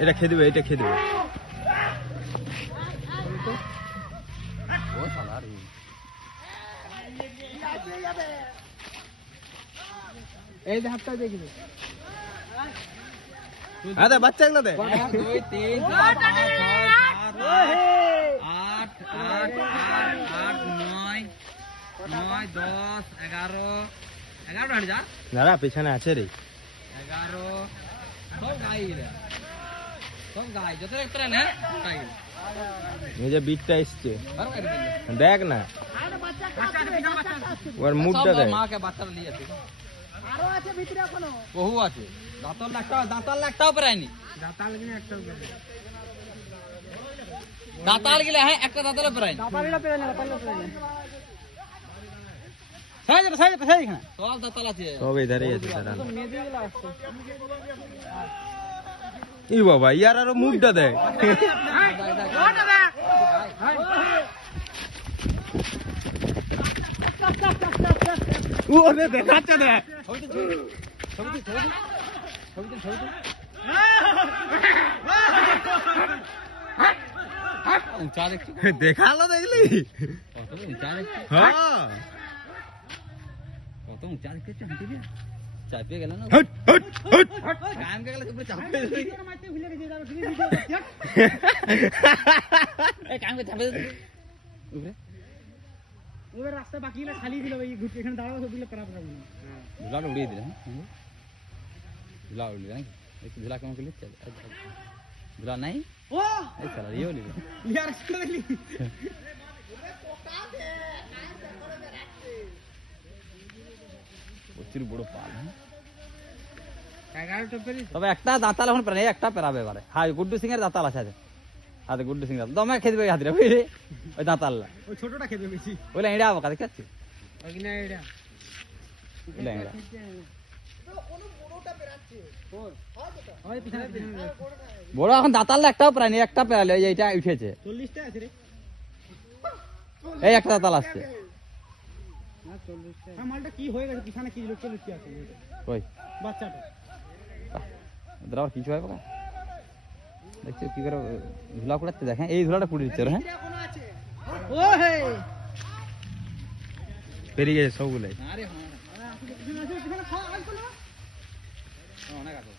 এটা খেয়ে দেবে, এটা খেয়ে দেবে। এই যে হাতটা দেখবে। আরে বাচ্চা এগুলো দে। 1 2 3 4 5 6 7 8 8 8 9 9 10 11 11 হাঁট যা। দাঁড়া পেছনে আছে রে। 11 সব গাই রে, সব গাই যত একটা না গাই। এই যে বিটটা এসছে আর করে দিলে দেখ না, ওর মুডটা দেখ। মাকে বাচ্চাটা নিয়ে আসে। আরো আছে ভিতরে এখনো। বহু আছে। দাঁতাল লাগতাও পারেনি। দাঁতাল কিনে একটা করে। দাঁতাল গিলা হ্যাঁ একটা দাঁতালে পারেনি। দাঁতালটা পেরে না, দাঁতালটা পেরে না। সাইড এখানে সব দাঁতাল আছে। সব এধারেই আছে দাঁড়া। তো মেদিগুলো আসছে। ই বাবা ইয়ার আরো মুডটা দেখ। ওরে দেখাচ্ছে দেখ। দেখালো দেখলি? হ্যাঁ কত উঁচা দেখতে চাপিয়ে গেল না। Hot hot hot. কাম কে গেল পুরো চাপিয়ে দিল। মারতে ভুলে গেছি, তারপর ভিডিও করছি। এই কাম কে চাপিয়ে দিল। উপরে এবার রাস্তা বাকিগুলো খালি দিল, এই ঘুরতে এখানে দাঁড়াবো, সবগুলো পারাপার হবে না। झूला उड़िए दिला झूला उड़ गया एक झूला कौन के लिए चल झूला नहीं ও ऐ चला ये ले ইয়ার স্কুলে দেখলি? প্রচুর বড় পাল হ্যাঁ 11টা পেরি। তবে একটা দাঁতাল এখন প্রায় একটা পেরাবে এবারে। হ্যাঁ গুড্ডু সিং এর দাঁতাল আছে আরে গুড্ডু সিং দাঁতাল দমে খেয়ে দেবে হাতে বুঝলি ওই দাঁতাল ওই ছোটটা খেতে বেশি। ওইলা এড়া আবো কাছে আছে ওইনা এটা ওইলা এড়া ওই পিছনে বড় এখন দাঁতাল একটাও প্রায় নেই, একটা পেরালে এই এইটা উঠেছে 40টা আছে রে। এই একটা দাঁতাল আসছে না 40টা। হ্যাঁ মালটা কি হয়ে গেছে, পিছনে কি লোক লুকিয়ে আছে কই বাচ্চাটা। ওদের আবার কিছু হয় বাবা দেখছো কি করে ঝুলা কুড়াচ্ছে দেখেন এই ঝুলাটা কুড়ে দিচ্ছে ওরা, হ্যাঁ ও হে পেরিয়ে গেছে সবগুলাই। আরে পিছনে খাওয়া আইতো না। অনেক আছে